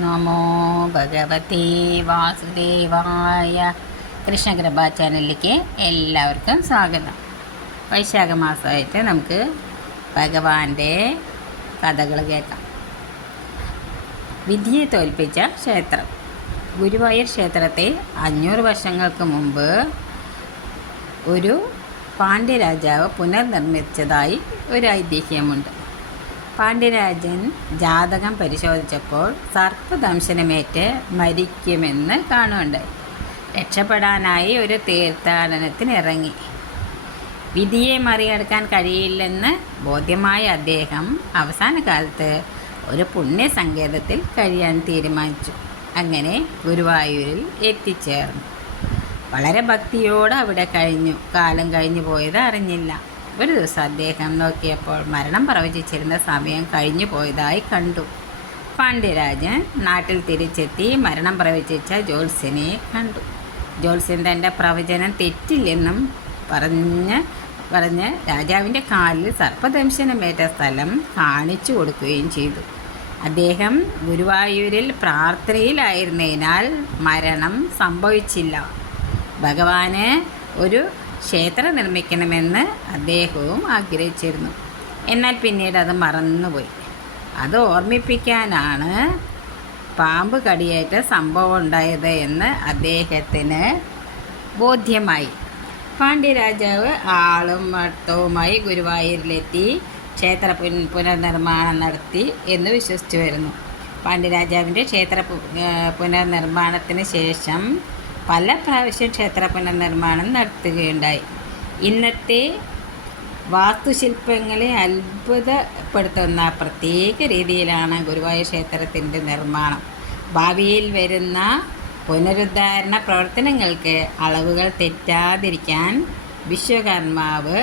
നമോ ഭഗവതി വാസുദേവായ കൃഷ്ണകൃപ ചാനലിലേക്ക് എല്ലാവർക്കും സ്വാഗതം. വൈശാഖ മാസമായിട്ട് നമുക്ക് ഭഗവാന്റെ കഥകൾ കേൾക്കാം. വിധിയെ തോൽപ്പിച്ച ക്ഷേത്രം. ഗുരുവായൂർ ക്ഷേത്രത്തെ അഞ്ഞൂറ് വർഷങ്ങൾക്ക് മുമ്പ് ഒരു പാണ്ഡ്യരാജാവ് പുനർനിർമ്മിച്ചതായി ഒരു ഐതിഹ്യമുണ്ട്. പാണ്ഡ്യരാജൻ ജാതകം പരിശോധിച്ചപ്പോൾ സർപ്പദംശനമേറ്റ് മരിക്കുമെന്ന് കാണുന്നുണ്ട്. രക്ഷപ്പെടാനായി ഒരു തീർത്ഥാടനത്തിന് ഇറങ്ങി വിധിയെ മറികടക്കാൻ കഴിയില്ലെന്ന് ബോധ്യമായ അദ്ദേഹം അവസാന കാലത്ത് ഒരു പുണ്യസങ്കേതത്തിൽ കഴിയാൻ തീരുമാനിച്ചു. അങ്ങനെ ഗുരുവായൂരിൽ എത്തിച്ചേർന്നു. വളരെ ഭക്തിയോടെ അവിടെ കഴിഞ്ഞു. കാലം കഴിഞ്ഞു പോയത് അറിഞ്ഞില്ല. ഒരു ദിവസം അദ്ദേഹം നോക്കിയപ്പോൾ മരണം പ്രവചിച്ചിരുന്ന സമയം കഴിഞ്ഞു പോയതായി കണ്ടു. പാണ്ഡ്യരാജൻ നാട്ടിൽ തിരിച്ചെത്തി മരണം പ്രവചിച്ച ജോത്സ്യനെ കണ്ടു. ജോത്സ്യൻ തന്റെ പ്രവചനം തെറ്റില്ലെന്നും പറഞ്ഞ് പറഞ്ഞ് രാജാവിന്റെ കാലിൽ സർപ്പദംശനമേറ്റ സ്ഥലം കാണിച്ചു കൊടുക്കുകയും ചെയ്തു. അദ്ദേഹം ഗുരുവായൂരിൽ പ്രാർത്ഥനയിലായിരുന്നതിനാൽ മരണം സംഭവിച്ചില്ല. ഭഗവാന് ഒരു ക്ഷേത്രം നിർമ്മിക്കണമെന്ന് അദ്ദേഹവും ആഗ്രഹിച്ചിരുന്നു. എന്നാൽ പിന്നീട് അത് മറന്നുപോയി. അത് ഓർമ്മിപ്പിക്കാനാണ് പാമ്പ് കടിയേറ്റ സംഭവം ഉണ്ടായത് എന്ന് അദ്ദേഹത്തിന് ബോധ്യമായി. പാണ്ഡ്യരാജാവ് ആളും മട്ടവുമായി ഗുരുവായൂരിലെത്തി ക്ഷേത്ര പുനർനിർമ്മാണം നടത്തി എന്ന് വിശ്വസിച്ചു വരുന്നു പാണ്ഡ്യരാജാവിന്റെ ക്ഷേത്ര പുനർനിർമ്മാണത്തിന് ശേഷം പല പ്രാവശ്യം ക്ഷേത്ര പുനർനിർമ്മാണം നടത്തുകയുണ്ടായി. ഇന്നത്തെ വാസ്തുശില്പങ്ങളെ അത്ഭുതപ്പെടുത്തുന്ന പ്രത്യേക രീതിയിലാണ് ഗുരുവായൂർ ക്ഷേത്രത്തിന്റെ നിർമ്മാണം. ഭാവിയിൽ വരുന്ന പുനരുദ്ധാരണ പ്രവർത്തനങ്ങൾക്ക് അളവുകൾ തെറ്റാതിരിക്കാൻ വിശ്വകർമാവ്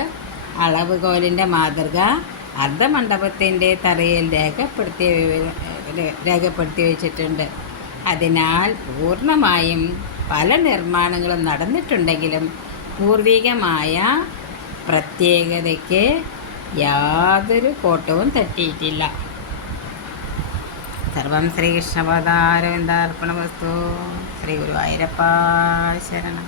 അളവുകോലിന്റെ മാതൃക അർദ്ധമണ്ഡപത്തിന്റെ തറയിൽ രേഖപ്പെടുത്തി രേഖപ്പെടുത്തി വെച്ചിട്ടുണ്ട്. അതിനാൽ പൂർണമായും പല നിർമ്മാണങ്ങളും നടന്നിട്ടുണ്ടെങ്കിലും പൂർവികമായ പ്രത്യേകതയ്ക്ക് യാതൊരു കോട്ടവും തട്ടിയിട്ടില്ല. സർവം ശ്രീകൃഷ്ണപദാരവിന്ദാർപ്പണ വസ്തു ശ്രീ ഗുരുവായൂരപ്പ ശരണം.